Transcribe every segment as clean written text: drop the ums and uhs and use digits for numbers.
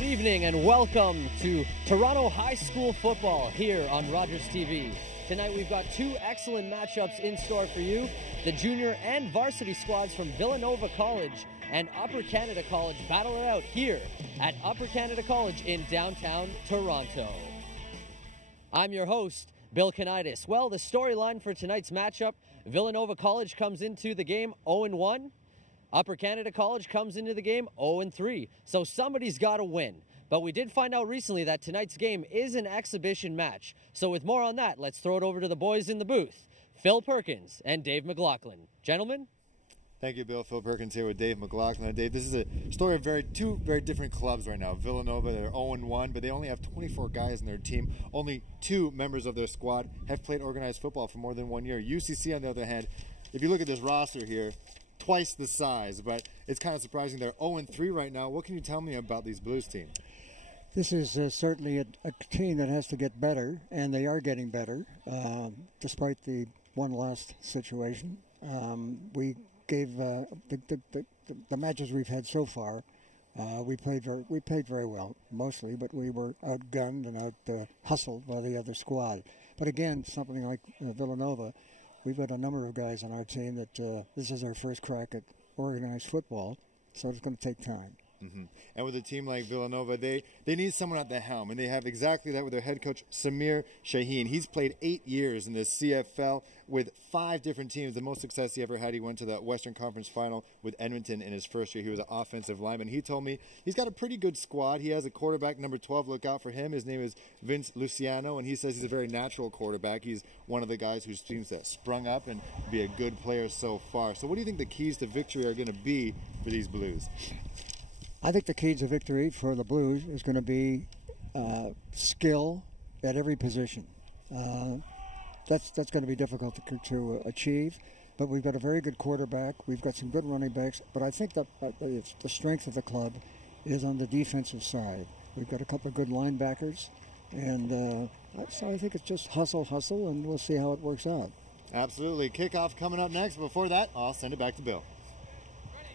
Good evening and welcome to Toronto High School football here on Rogers TV. Tonight we've got two excellent matchups in store for you. The junior and varsity squads from Villanova College and Upper Canada College battle it out here at Upper Canada College in downtown Toronto. I'm your host, Bill Canitis. Well, the storyline for tonight's matchup, Villanova College comes into the game 0-1. Upper Canada College comes into the game 0-3. So somebody's got to win. But we did find out recently that tonight's game is an exhibition match. So with more on that, let's throw it over to the boys in the booth, Phil Perkins and Dave McLaughlin. Gentlemen? Thank you, Bill. Phil Perkins here with Dave McLaughlin. Dave, this is a story of two very different clubs right now. Villanova, they're 0-1, but they only have 24 guys in their team. Only 2 members of their squad have played organized football for more than 1 year. UCC, on the other hand, if you look at this roster here, twice the size, but it's kind of surprising they're 0-3 right now. What can you tell me about these Blues team? This is certainly a team that has to get better, and they are getting better, despite the one lost situation. We gave the matches we've had so far. We played very well, mostly, but we were outgunned and out hustled by the other squad. But again, something like Villanova, we've got a number of guys on our team that this is their first crack at organized football, so it's going to take time. Mm-hmm. And with a team like Villanova, they need someone at the helm, and they have exactly that with their head coach, Samir Shaheen. He's played 8 years in the CFL with 5 different teams. The most success he ever had, he went to the Western Conference Final with Edmonton in his first year. He was an offensive lineman. He told me he's got a pretty good squad. He has a quarterback, number 12. Look out for him. His name is Vince Luciano, and he says he's a very natural quarterback. He's one of the guys who seems to have sprung up and be a good player so far. So what do you think the keys to victory are going to be for these Blues? I think the key to victory for the Blues is going to be skill at every position. That's going to be difficult to achieve, but we've got a very good quarterback. We've got some good running backs, but I think that the strength of the club is on the defensive side. We've got a couple of good linebackers, and so I think it's just hustle, and we'll see how it works out. Absolutely. Kickoff coming up next. Before that, I'll send it back to Bill.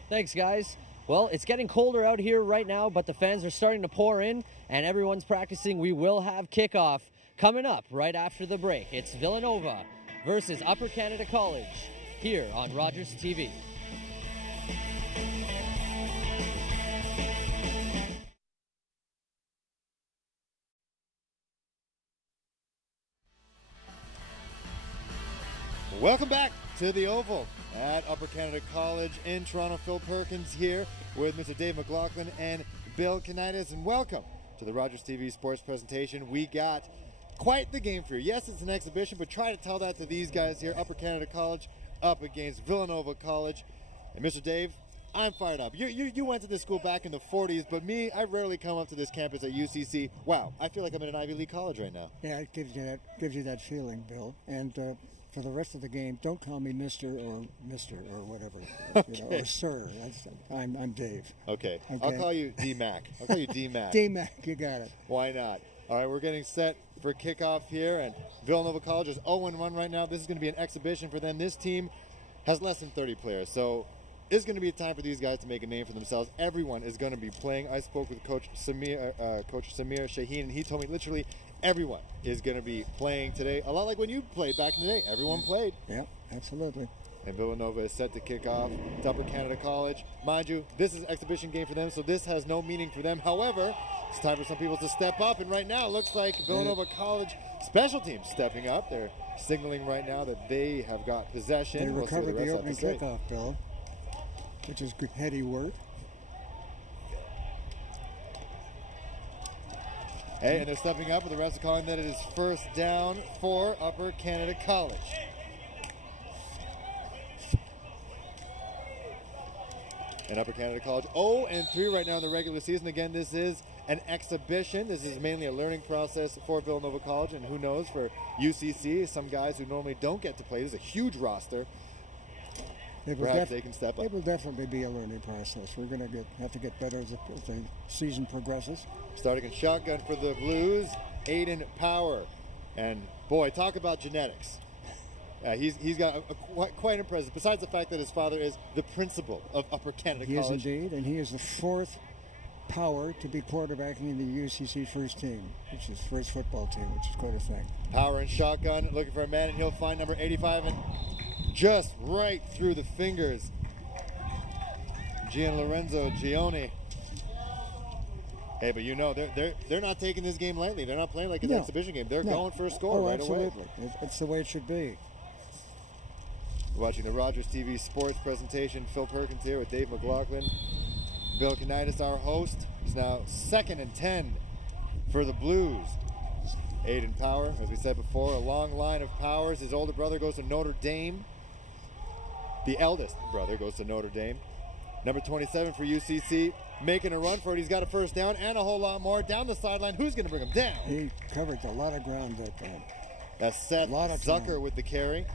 Thanks, guys. Well, it's getting colder out here right now, but the fans are starting to pour in, and everyone's practicing. We will have kickoff coming up right after the break. It's Villanova versus Upper Canada College here on Rogers TV. Welcome back to the Oval at Upper Canada College in Toronto. Phil Perkins here with Mr. Dave McLaughlin and Bill Canitis, and welcome to the Rogers TV Sports presentation. We got quite the game for you. Yes, it's an exhibition, but try to tell that to these guys here. Upper Canada College up against Villanova College. And Mr. Dave, I'm fired up. You went to this school back in the 40s, but me, I rarely come up to this campus at UCC. Wow, I feel like I'm in an Ivy League college right now. Yeah, it gives you that feeling, Bill. And for the rest of the game, don't call me Mr. or whatever, Okay. or Sir. I'm Dave. Okay. I'll call you D-Mac. I'll call you D-Mac. D-Mac, you got it. Why not? All right, we're getting set for kickoff here, and Villanova College is 0-1 right now. This is going to be an exhibition for them. This team has less than 30 players, so it's going to be a time for these guys to make a name for themselves. Everyone is going to be playing. I spoke with Coach Samir Shaheen, and he told me literally everyone is going to be playing today. A lot like when you played back in the day. Everyone played. Yeah, absolutely. And Villanova is set to kick off to Upper Canada College. Mind you, this is an exhibition game for them, so this has no meaning for them. However, it's time for some people to step up, and right now it looks like Villanova College special teams stepping up. They're signaling right now that they have got possession. They recovered the opening kickoff, Bill, which is good, heady work. Hey, and they're stepping up, and the refs are calling that it is first down for Upper Canada College. And Upper Canada College 0-3 right now in the regular season. Again, this is an exhibition. This is mainly a learning process for Villanova College, and who knows, for UCC, some guys who normally don't get to play. This is a huge roster. Perhaps they can step up. It will definitely be a learning process. We're going to have to get better as the season progresses. Starting in shotgun for the Blues, Aiden Power. And boy, talk about genetics. He's got quite impressive, besides the fact that his father is the principal of Upper Canada College. He is indeed, and he is the fourth Power to be quarterbacking in the UCC first team, which is first football team, which is quite a thing. Power and shotgun, looking for a man, and he'll find number 85, and just right through the fingers. Gian Lorenzo Gioni. Hey, but you know, they're not taking this game lightly. They're not playing like an exhibition game. They're going for a score right away. Absolutely. It's the way it should be. We're watching the Rogers TV sports presentation. Phil Perkins here with Dave McLaughlin. Bill Kanitis, our host. It's now 2nd and 10 for the Blues. Aiden Power, as we said before, a long line of powers. His older brother goes to Notre Dame. The eldest brother goes to Notre Dame. Number 27 for UCC, making a run for it. He's got a first down and a whole lot more. Down the sideline, who's going to bring him down? He covered a lot of ground that time. That's Seth Zucker with the carry.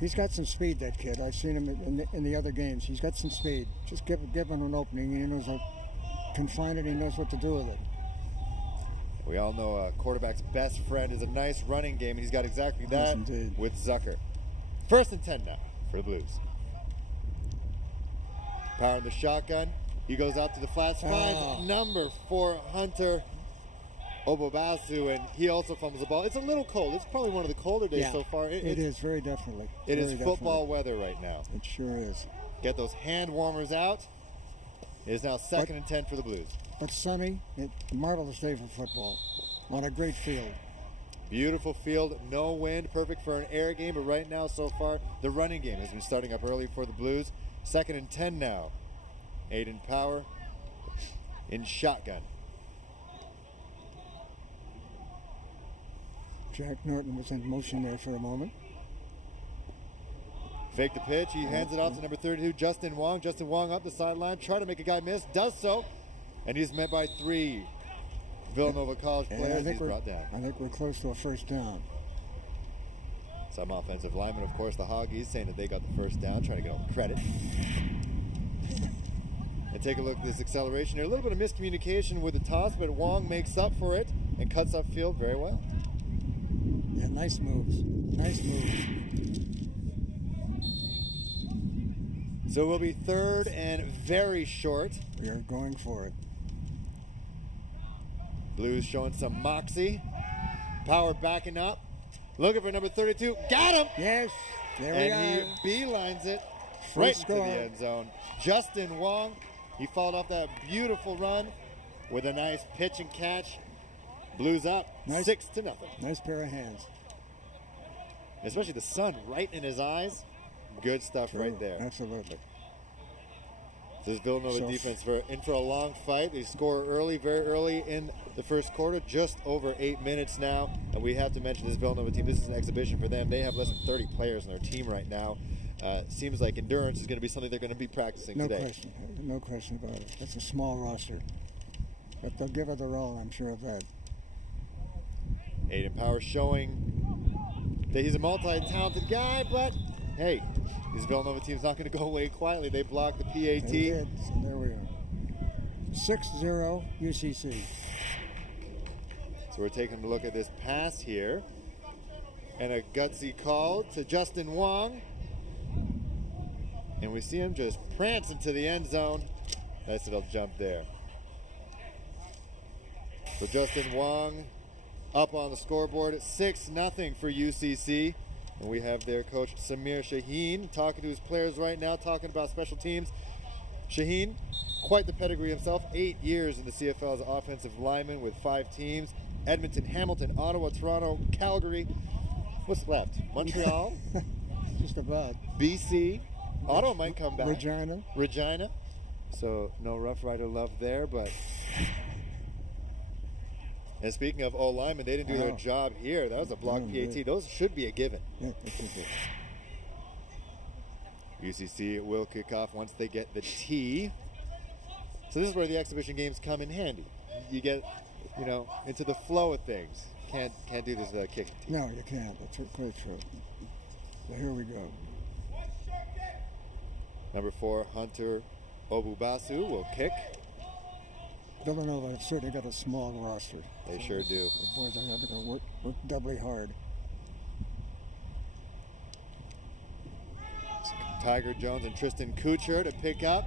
He's got some speed, that kid. I've seen him in the other games. He's got some speed. Just give him an opening. He knows how to confine it. He knows what to do with it. We all know a quarterback's best friend is a nice running game, and he's got exactly that with Zucker. 1st and 10 now for the Blues. Power in the shotgun. He goes out to the flats, finds number 4, Hunter Obobasu, and he also fumbles the ball. It's a little cold. It's probably one of the colder days so far. It is, very definitely. It is football weather right now. It sure is. Get those hand warmers out. It is now 2nd and 10 for the Blues. But sunny, a marvelous day for football on a great field. Beautiful field, no wind, perfect for an air game, but right now so far the running game has been starting up early for the Blues. 2nd and 10 now. Aiden Power in shotgun. Jack Norton was in motion there for a moment. Fake the pitch. He hands it off to number 32, Justin Wong. Justin Wong up the sideline, try to make a guy miss, does so, and he's met by 3 Villanova College players. He's brought down. I think we're close to a first down. Some offensive linemen, of course, the Hoggies, saying that they got the first down, trying to get all the credit. And take a look at this acceleration. There's a little bit of miscommunication with the toss, but Wong makes up for it and cuts upfield very well. Yeah, nice moves. Nice moves. So we'll be 3rd and very short. We are going for it. Blues showing some moxie. Power backing up. Looking for number 32. Got him! Yes, there we are. And he beelines it right into the end zone. Justin Wong, he followed off that beautiful run with a nice pitch and catch. Blues up 6-0. Nice pair of hands. Especially the sun right in his eyes. Good stuff right there. Absolutely. This Villanova defense in for a long fight. They score early, very early in the first quarter, just over 8 minutes now. And we have to mention this Villanova team. This is an exhibition for them. They have less than 30 players on their team right now. Seems like endurance is going to be something they're going to be practicing today. No question about it. It's a small roster. But they'll give it their all, I'm sure of that. Aiden Power showing that he's a multi-talented guy, but hey, this Villanova team's not going to go away quietly. They blocked the PAT. They did. So there we are. 6-0 UCC. So we're taking a look at this pass here. And a gutsy call to Justin Wong. And we see him just prance into the end zone. Nice little jump there. So Justin Wong up on the scoreboard at 6-0 for UCC. And we have their coach, Samir Shaheen, talking to his players right now, talking about special teams. Shaheen, quite the pedigree himself, 8 years in the CFL as an offensive lineman with 5 teams. Edmonton, Hamilton, Ottawa, Toronto, Calgary. What's left? Montreal? Just about. BC. Ottawa might come back. Regina. So no Rough Rider love there, but... And speaking of O-linemen, they didn't do their job here. That was a block PAT. Those should be a given. Yeah, that's a given. UCC will kick off once they get the tee. So this is where the exhibition games come in handy. You get, into the flow of things. Can't do this without kicking tee. No, you can't. That's quite true. So here we go. Number 4, Hunter Obubasu will kick. Villanova have certainly got a small roster. They sure do. The boys are going to work doubly hard. Tiger Jones and Tristan Kuchar to pick up.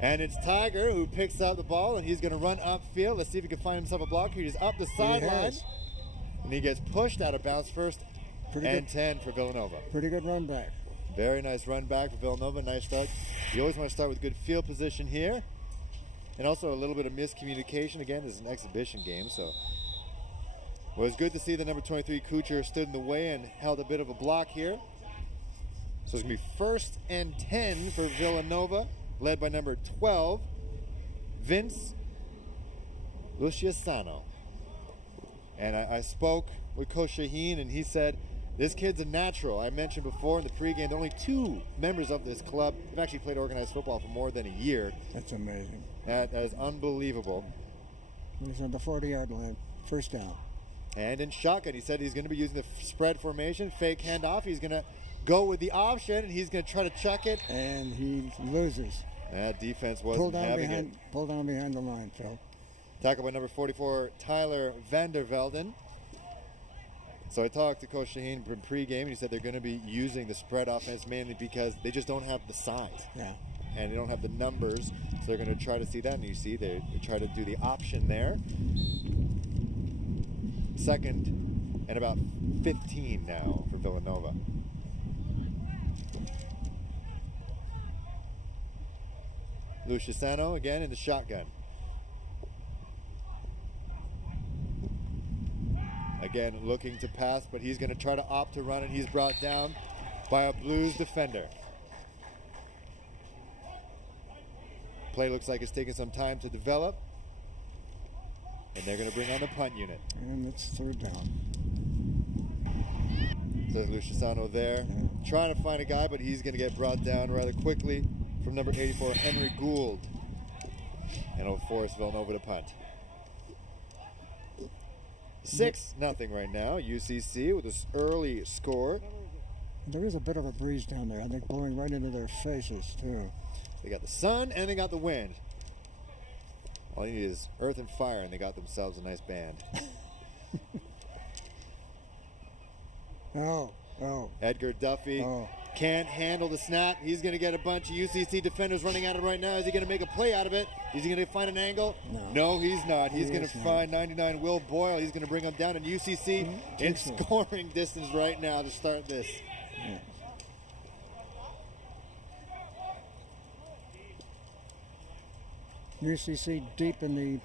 And it's Tiger who picks up the ball, and he's going to run upfield. Let's see if he can find himself a block here. He's up the sideline, and he gets pushed out of bounds first. And 10 for Villanova. Pretty good run back. Very nice run back for Villanova. Nice start. You always want to start with good field position here. And also a little bit of miscommunication. Again, this is an exhibition game, so it was good to see the number 23 Kuchar stood in the way and held a bit of a block here. So it's going to be 1st and 10 for Villanova, led by number 12, Vince Luciasano. And I spoke with Coach Shaheen, and he said, this kid's a natural. I mentioned before in the pregame, there are only 2 members of this club who've actually played organized football for more than a year. That's amazing. That is unbelievable. He's on the 40-yard line, 1st down. And in shotgun, he said he's going to be using the spread formation, fake handoff. He's going to go with the option, and he's going to try to check it. And he loses. That defense wasn't having it. Pull down behind the line, Phil. Tackled by number 44, Tyler Vandervelden. So I talked to Coach Shaheen in pregame, and he said they're going to be using the spread offense mainly because they just don't have the size. Yeah. And they don't have the numbers, so they're going to try to see that. And you see they try to do the option there. 2nd and about 15 now for Villanova. Luciasano again in the shotgun. Again, looking to pass, but he's going to try to opt to run it. He's brought down by a Blues defender. Play looks like it's taking some time to develop. And they're going to bring on the punt unit. And it's 3rd down. So Luciasano there. Trying to find a guy, but he's going to get brought down rather quickly from number 84, Henry Gould. And it'll force Villanova to punt. 6-0 right now, UCC with this early score. There is a bit of a breeze down there, I think, blowing right into their faces, too. They got the sun and they got the wind. All you need is earth and fire, and they got themselves a nice band. Edgar Duffy can't handle the snap. He's going to get a bunch of UCC defenders running at him right now. Is he going to make a play out of it? Is he going to find an angle? No, he's not. He's going to find 99 Will Boyle. He's going to bring him down, and UCC in scoring distance right now to start this. UCC deep in the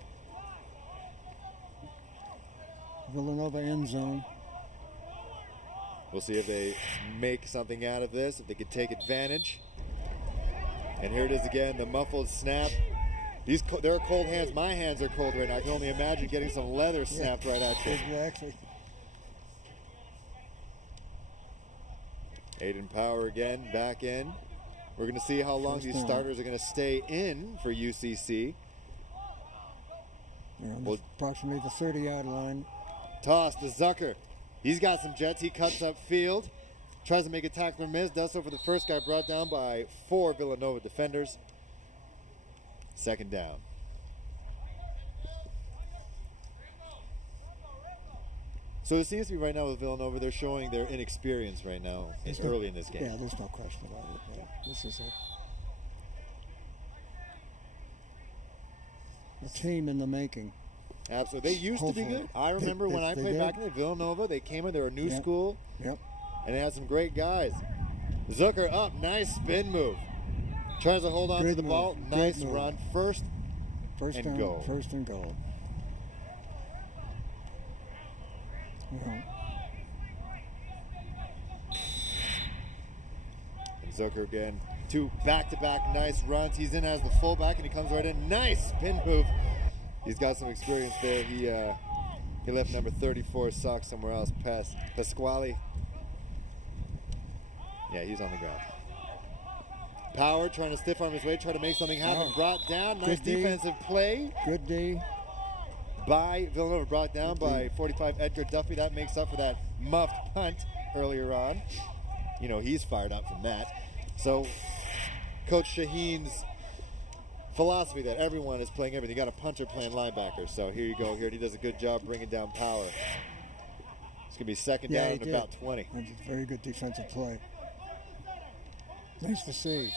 Villanova end zone. We'll see if they make something out of this, if they could take advantage. And here it is again, the muffled snap. There are cold hands. My hands are cold right now. I can only imagine getting some leather snapped right at you. Exactly. Aiden Power again, back in. We're going to see how long these starters are going to stay in for UCC. Approximately the 30-yard line. Toss to Zucker. He's got some jets. He cuts up field. Tries to make a tackler miss. Does so for the first guy, brought down by 4 Villanova defenders. 2nd down. So it seems to be right now with Villanova, they're showing their inexperience right now early in this game. Yeah, there's no question about it. Yeah. This is a team in the making. Absolutely. They used to be good. I remember when I played back in Villanova, they came in, they were a new school. Yep. And they had some great guys. Zucker up, nice spin move. Tries to hold on to the ball. Nice run. First and goal. First and goal. And Zucker again. 2 back-to-back nice runs. He's in as the fullback, and he comes right in. Nice spin move. He's got some experience there. He left number 34 sock somewhere else. Pasquale. Yeah, he's on the ground. Power trying to stiff arm his way, try to make something happen. Brought down. Nice defensive play. Good D. By Villanova, brought down by 45 Edgar Duffy. That makes up for that muffed punt earlier on. You know, he's fired up from that. So, Coach Shaheen's philosophy that everyone is playing everything. You got a punter playing linebacker. So here you go. Here he does a good job bringing down Power. It's going to be 2nd down and about 20. That's a very good defensive play. Nice to see.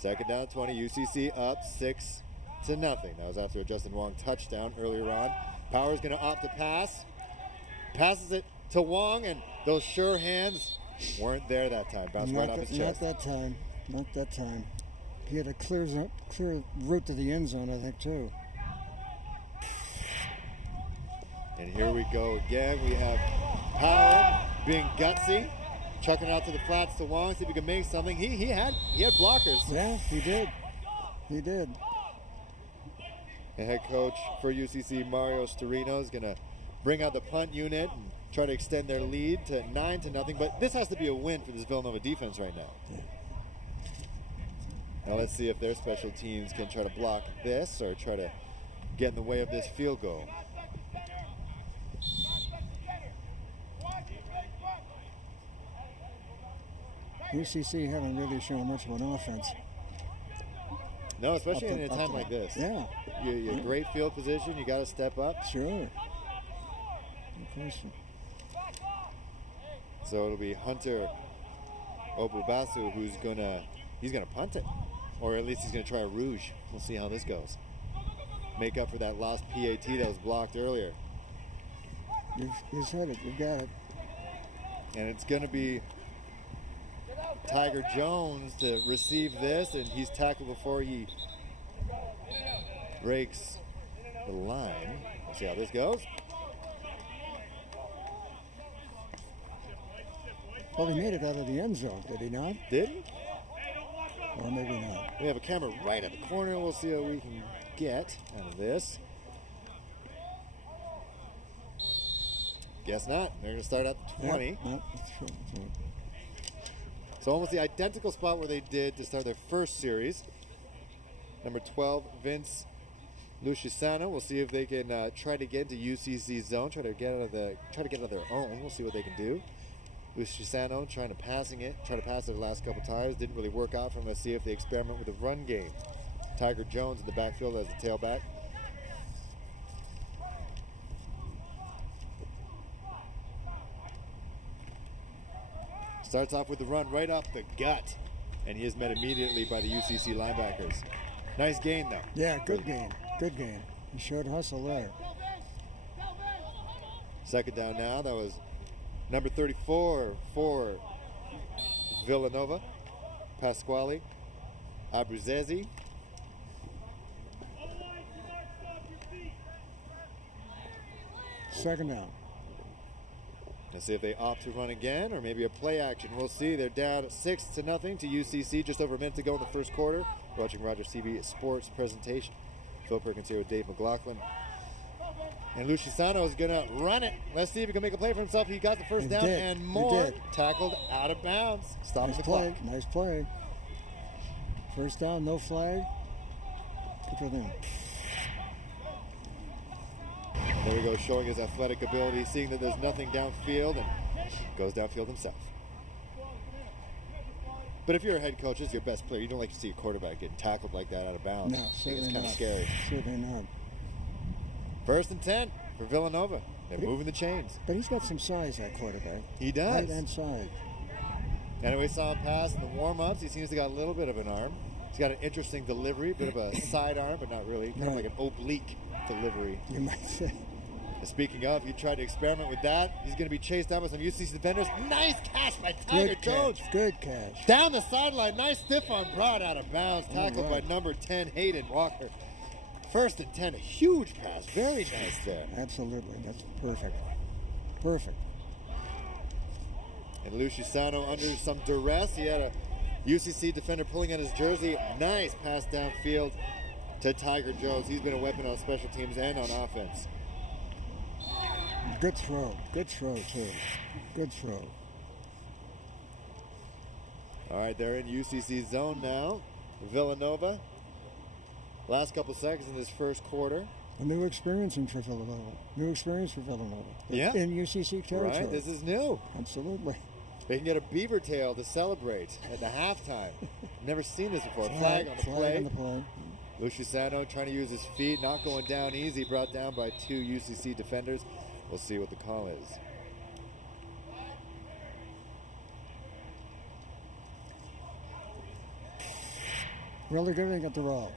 Second down 20, UCC up 6-0. That was after a Justin Wong touchdown earlier on. Power's going to opt to pass. Passes it to Wong, and those sure hands weren't there that time. Bounced right off his chest. Not that time. Not that time. He had a clear route to the end zone, I think, too. And here we go again. We have Power being gutsy, chucking it out to the flats to Wong, see if he can make something. He had blockers. Yeah, he did. He did. The head coach for UCC, Mario Storino, is going to bring out the punt unit and try to extend their lead to 9-0. But this has to be a win for this Villanova defense right now. Yeah. Now let's see if their special teams can try to block this or try to get in the way of this field goal. UCC haven't really shown much of an offense. No, especially in a time like this. Yeah. You're great field position. You got to step up. Sure. No question. So it'll be Hunter Obubasu who's gonna punt it, or at least he's gonna try a rouge. We'll see how this goes. Make up for that lost PAT that was blocked earlier. You've said it. You've got it. And it's gonna be Tiger Jones to receive this, and he's tackled before he breaks the line. We'll see how this goes. Well, he made it out of the end zone, did he not? Did he? Or maybe not. We have a camera right at the corner. We'll see what we can get out of this. Guess not. They're going to start at the 20. Yep, that's true. So almost the identical spot where they did to start their first series. Number 12, Vince Lucisano. We'll see if they can try to get into UCC zone, try to get out of their own. We'll see what they can do. Lucisano try to pass it the last couple times. Didn't really work out for him. Let's see if they experiment with the run game. Tiger Jones in the backfield as a tailback. Starts off with the run right off the gut, and he is met immediately by the UCC linebackers. Nice gain, though. Yeah, good gain. Good gain. He showed hustle there. Second down now. That was number 34 for Villanova, Pasquale Abruzzese. Second down. Let's see if they opt to run again or maybe a play action. We'll see. They're down 6-0 to UCC. Just over a minute to go in the first quarter. Watching Rogers TV Sports presentation. Phil Perkins here with Dave McLaughlin. And Lucisano is going to run it. Let's see if he can make a play for himself. He got the first down and more. Tackled out of bounds. Stops the clock. Nice play. First down, no flag. Good for them. There we go, showing his athletic ability, seeing that there's nothing downfield, and goes downfield himself. But if you're a head coach, this is your best player. You don't like to see a quarterback getting tackled like that out of bounds. No, certainly it's kind of not. scary. Certainly not. First and 10 for Villanova. They're moving the chains. But he's got some size, that quarterback. He does. Height and size. And we saw him pass in the warm-ups. He seems to got a little bit of an arm. He's got an interesting delivery, bit of a side arm, but not really. Kind of like an oblique delivery. You might say. Speaking of, he tried to experiment with that. He's going to be chased down by some UCC defenders. Nice catch by Tiger Jones. Good catch. Down the sideline. Nice stiff arm brought out of bounds. Tackled by number 10, Hayden Walker. First and 10. A huge pass. Very nice there. Absolutely. That's perfect. Perfect. And Lucisano under some duress. He had a UCC defender pulling at his jersey. Nice pass downfield to Tiger Jones. He's been a weapon on special teams and on offense. Good throw. Good throw, too. Good throw. All right, they're in UCC zone now. Villanova. Last couple seconds in this first quarter. A new experience for Villanova. New experience for Villanova. Yeah. In UCC territory. Right, this is new. Absolutely. They can get a beaver tail to celebrate at the halftime. Never seen this before. Flag on the Flag on the play. Lucisano trying to use his feet, not going down easy, brought down by two UCC defenders. We'll see what the call is. Really giving it the all.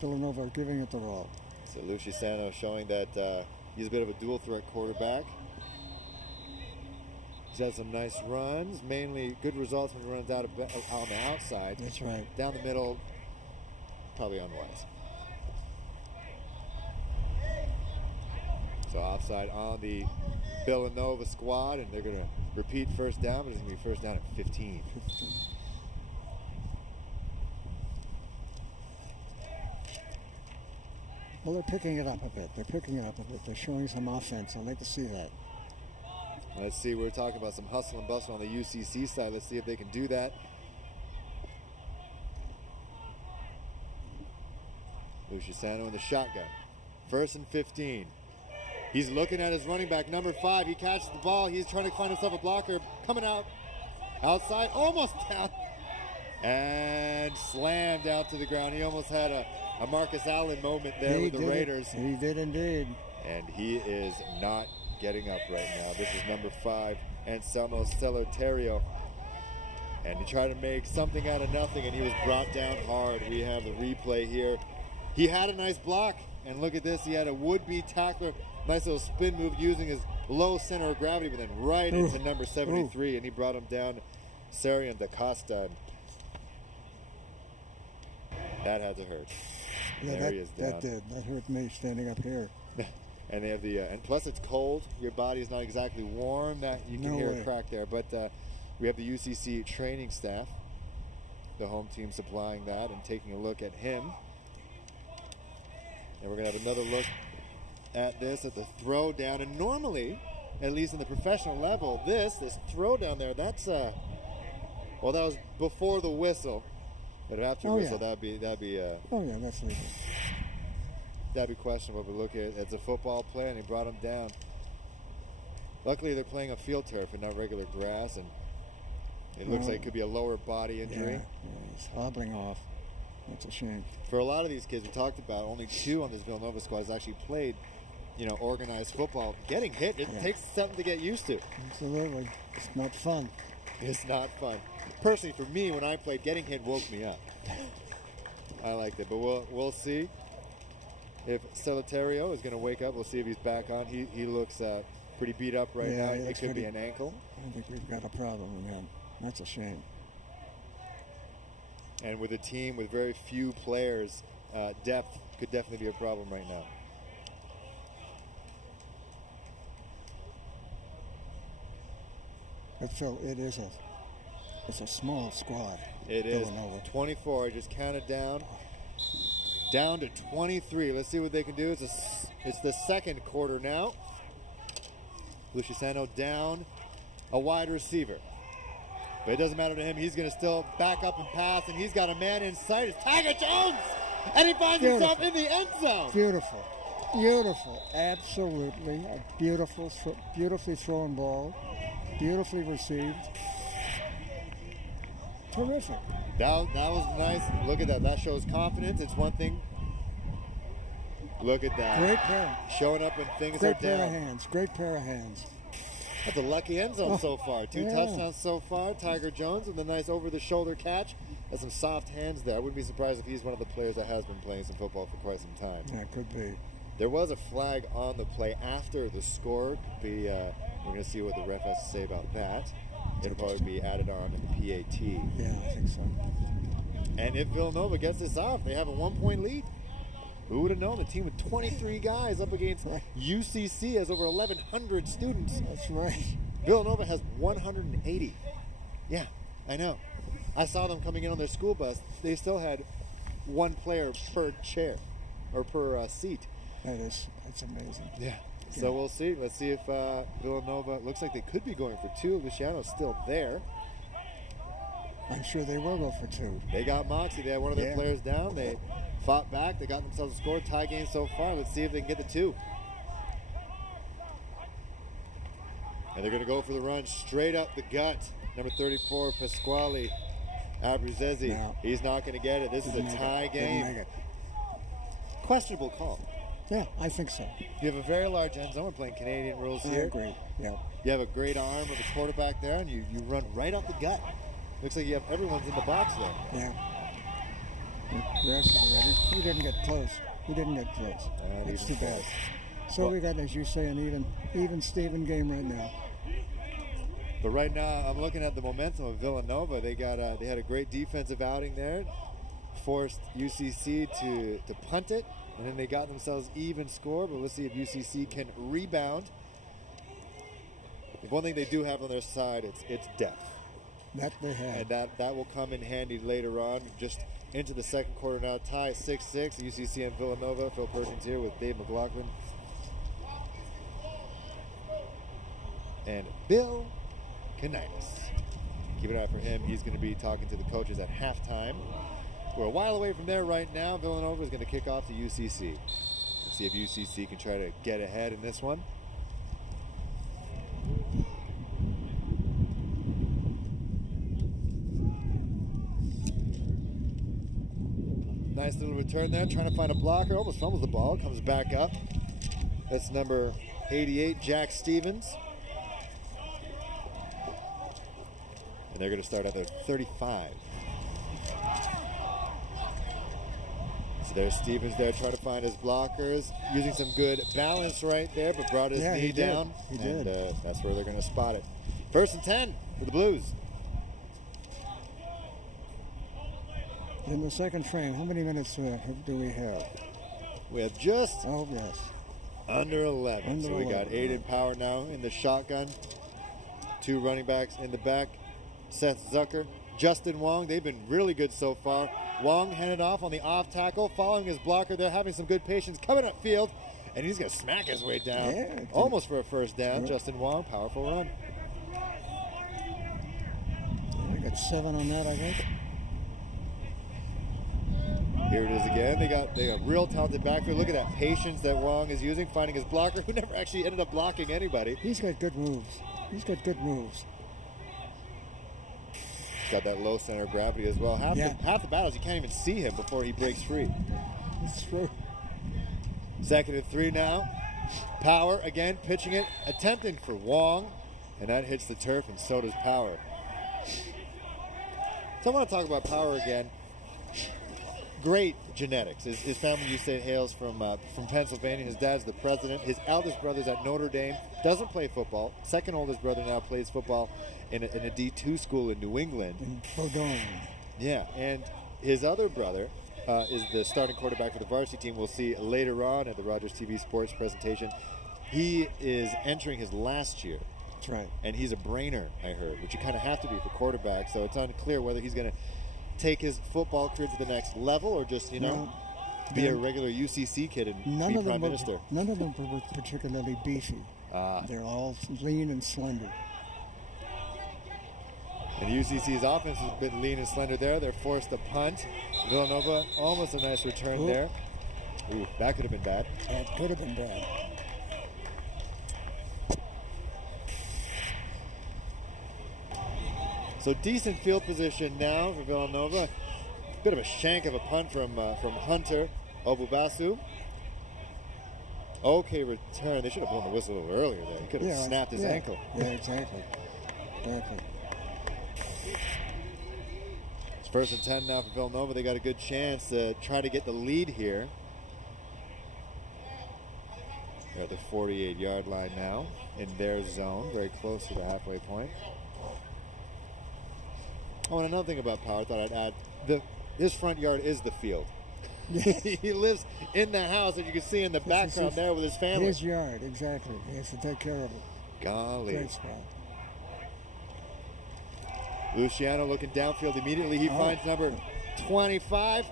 Villanova are giving it the all. So Luciano showing that he's a bit of a dual threat quarterback. He's had some nice runs, mainly good results when he runs out on the outside. That's right. Down the middle, probably unwise. So offside on the Villanova squad, and they're going to repeat first down, but it's going to be first down at 15. Well, they're picking it up a bit. They're showing some offense. I like to see that. Let's see, we're talking about some hustle and bustle on the UCC side. Let's see if they can do that. Luciano in the shotgun. First and 15. He's looking at his running back, number 5. He catches the ball. He's trying to find himself a blocker. Coming out. Outside. Almost down. And slammed out to the ground. He almost had a Marcus Allen moment there with the Raiders. He did indeed. And he is not getting up right now. This is number 5, Anselmo Celoterio. And he tried to make something out of nothing, and he was brought down hard. We have the replay here. He had a nice block, and look at this. He had a would-be tackler. Nice little spin move using his low center of gravity, but then right into number 73, and he brought him down, Sarian Da Costa. That had to hurt. Yeah, there he is down. That did. That hurt me standing up here. And they have the and plus it's cold. Your body is not exactly warm. That you can hear a crack there. But we have the UCC training staff, the home team supplying that and taking a look at him. And we're gonna have another look at this at the throw down. And normally, at least in the professional level, this throw down there, that's well, that was before the whistle. But after whistle, that'd be oh yeah, that's legal. That'd be questionable, but look, it's a football play, and he brought him down. Luckily, they're playing on field turf and not regular grass, and it looks like it could be a lower body injury. Yeah, he's hobbling off. That's a shame. For a lot of these kids we talked about, only 2 on this Villanova squad has actually played, organized football. Getting hit, it takes something to get used to. Absolutely. It's not fun. It's not fun. Personally, for me, when I played, getting hit woke me up. I liked it, but we'll see. If Celoterio is going to wake up, we'll see if he's back on. He looks pretty beat up right now. It could be an ankle. I think we've got a problem with him. That's a shame. And with a team with very few players, depth could definitely be a problem right now. But Phil, it's a small squad. It is. Villanova. 24. I just counted down. Down to 23. Let's see what they can do. It's the second quarter now. Luciano down a wide receiver. But it doesn't matter to him. He's going to still back up and pass, and he's got a man in sight. It's Tiger Jones! And he finds himself in the end zone. Beautiful. Beautiful. Absolutely. A beautifully thrown ball. Beautifully received. Terrific. That was nice. Look at that. That shows confidence. It's one thing. Look at that. Great pair. Showing up when things are Great down. pair of hands. Great pair of hands. That's a lucky end zone so far. 2 touchdowns so far. Tiger Jones with a nice over-the-shoulder catch. Has some soft hands there. I wouldn't be surprised if he's one of the players that has been playing some football for quite some time. Yeah, it could be. There was a flag on the play after the score. We're going to see what the ref has to say about that. It'll probably be added on in the PAT. Yeah, I think so. And if Villanova gets this off, they have a 1-point lead. Who would have known? The team with 23 guys up against UCC has over 1,100 students. That's right. Villanova has 180. Yeah, I know. I saw them coming in on their school bus. They still had 1 player per chair or per seat. That's amazing. Yeah. So we'll see. Let's see if Villanova, looks like they could be going for 2. Luciano's still there. I'm sure they will go for 2. They got moxie. They had one of their players down. They fought back. They got themselves a score. Tie game so far. Let's see if they can get the 2. And they're going to go for the run straight up the gut. Number 34, Pasquale Abruzzese. No. He's not going to get it. This is a tie game. Questionable call. Yeah, I think so. You have a very large end zone. We're playing Canadian rules here. I agree. Yeah. You have a great arm of the quarterback there, and you run right up the gut. Looks like you have everyone's in the box there. Yeah. You're absolutely right. He didn't get close. He didn't get close. That's too bad. So well, we got, as you say, an even Steven game right now. But right now, I'm looking at the momentum of Villanova. They had a great defensive outing there, forced UCC to punt it, and then they got themselves even score. But let's see if UCC can rebound. The one thing they do have on their side, it's depth. That they have. And that will come in handy later on. Just into the second quarter now. Tie 6-6. UCC and Villanova. Phil Perkins here with Dave McLaughlin. And Bill Canitis. Keep an eye out for him. He's going to be talking to the coaches at halftime. We're a while away from there right now. Villanova is going to kick off to UCC. Let's see if UCC can try to get ahead in this one. Nice little return there, trying to find a blocker. Almost fumbles the ball, comes back up. That's number 88, Jack Stevens. And they're going to start out at 35. So there's Stevens there trying to find his blockers, using some good balance right there, but brought his knee down. He did. And that's where they're going to spot it. 1st and 10 for the Blues. In the second frame, how many minutes do we have? We have just under 11. Under so we 11. got Aiden Power now in the shotgun. 2 running backs in the back. Seth Zucker, Justin Wong. They've been really good so far. Wong handed off on the off tackle, following his blocker. They're having some good patience coming upfield, and he's going to smack his way down. Yeah, almost for a first down. Justin Wong, powerful run. We got 7 on that, I think. Here it is again. They got real talented backfield. Look at that patience that Wong is using, finding his blocker, who never actually ended up blocking anybody. He's got good moves. He's Got that low center of gravity as well. Half the battles, you can't even see him before he breaks free. That's true. 2nd and 3 now. Power again, pitching it, attempting for Wong, and that hits the turf, and so does Power. So I want to talk about Power again. Great genetics. His family, you say, hails from Pennsylvania. His dad's the president. His eldest brother's at Notre Dame. Doesn't play football. Second oldest brother now plays football in a D2 school in New England. In Bowdoin. Yeah, and his other brother is the starting quarterback for the varsity team. We'll see later on at the Rogers TV Sports presentation. He is entering his last year. That's right. And he's a brainer, I heard, which you kind of have to be for quarterback. So it's unclear whether he's going to take his football career to the next level or just, be a regular UCC kid and be prime minister. None of them were particularly beefy. They're all lean and slender. And UCC's offense has been lean and slender there. They're forced to punt. Villanova, almost a nice return there. Ooh, that could have been bad. That could have been bad. So decent field position now for Villanova. Bit of a shank of a punt from Hunter Obubasu. Okay return. They should have blown the whistle a little earlier there. He could have snapped his ankle. Yeah, exactly. It's 1st and 10 now for Villanova. They got a good chance to try to get the lead here. They're at the 48-yard line now in their zone, very close to the halfway point. Oh, and another thing about Power, I thought I'd add, his front yard is the field. He lives in the house, and you can see in the background there with his family. His yard, exactly. He has to take care of it. Golly. Great spot. Luciano looking downfield immediately. He finds number 25.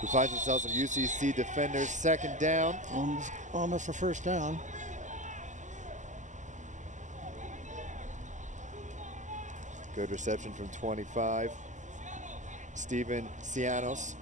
He finds himself some UCC defenders. 2nd down. Almost a first down. Good reception from 25. Steven Cianos.